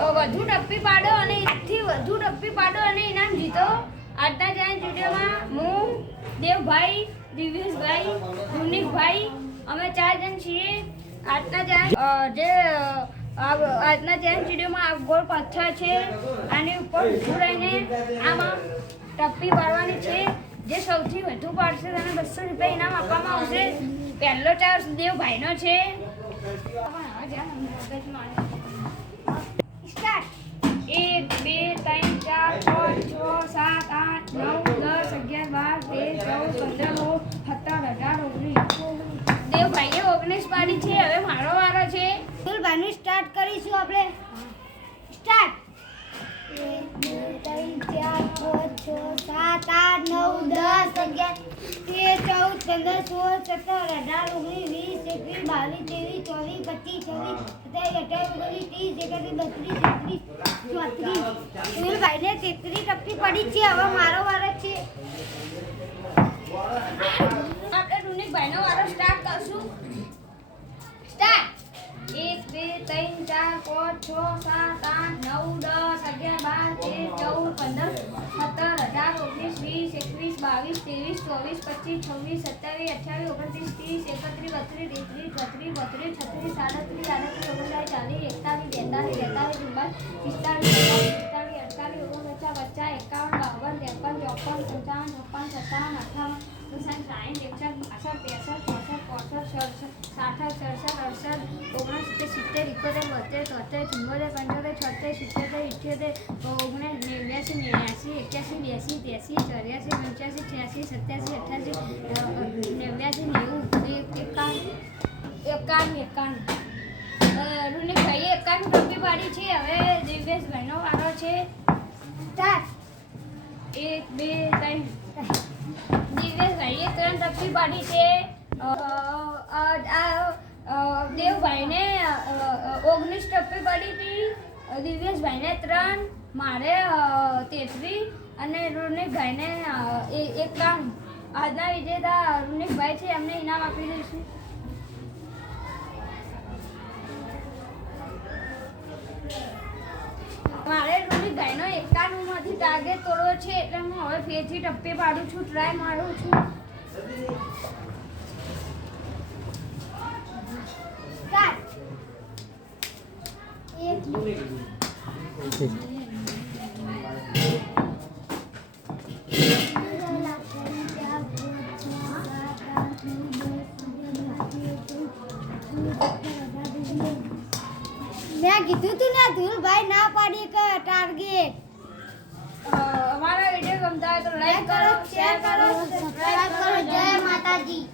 વધુ ટપ્પી પાડો અને એકથી વધુ ટપ્પી પાડો અને ઇનામ જીતો. આજના ચેલેન્જ વિડીયોમાં હું, દેવભાઈ, દિવ્યેશભાઈ, યુનિકભાઈ અમે 4 જણ છીએ. આજના ચેલેન્જ વિડીયોમાં આ ગોળ પથ્થર છે, આની ઉપર ઊભું રહીને આમાં ટપ્પી પાડવાની છે. જે સૌથી વધુ પાડશે તેને 200 રૂપિયા ઇનામ આપવામાં આવશે. પહેલો ચાન્સ દેવભાઈનો છે. સ્ટાર્ટ. 1 2 3 4 5 6 7 8 9 10 11 12 13 14 15 16 17 18 19 દેવભાઈએ 19 પાડી છે. હવે મારો વારો છે. દેવભાઈનું સ્ટાર્ટ કરીશું આપણે. સ્ટાર્ટ. 1 2 3 4 5 6 7 8 9 10 11 12 13 14 15 16 17 18 19 20 21 22 23 24 25 26 27 28 29 30 31 32 33 34 ભાઈને 33 ટપ્પી પડી છે. હવે મારો વારો છે. આપણે રૂનિકભાઈનો વારો સ્ટાર્ટ કરશું. સ્ટાર્ટ. 1 2 3 4 5 6 7 8 9 10 11 12 13 14 15 16 17 18 19 20 21 22 23 24 25 26 27 28 29 30 31 32 33 33 34 35 રૂનિકભાઈએ 51 ટપ્પી પાડી છે. હવે દિવ્યેશભાઈનો વારો છે. સ્ટાર્ટ. 1 2 3 દિવ્યેશભાઈએ 3 ટપ્પી પાડી છે. દેવભાઈને 19 ટપ્પી પડી હતી. દિવ્યેશભાઈને 3, મારે 33 અને રૂનિકભાઈને 51. આજના વિજેતા રૂનિકભાઈ છે. એમને ઇનામ આપી દઈશું. મારે રૂનિકભાઈનો 91 માંથી ટાર્ગેટ તોડવો છે, એટલે હું હવે ફેરથી ટપ્પી પાડું છું. ટ્રાય મારું છું. મેં કીધું તું ને ધુલભાઈ ના પાડી કે ટાર્ગેટ. અમારા વિડીયો ગમતા હોય તો લાઈક કરો, શેર કરો, સબસ્ક્રાઇબ કરો. જય માતાજી.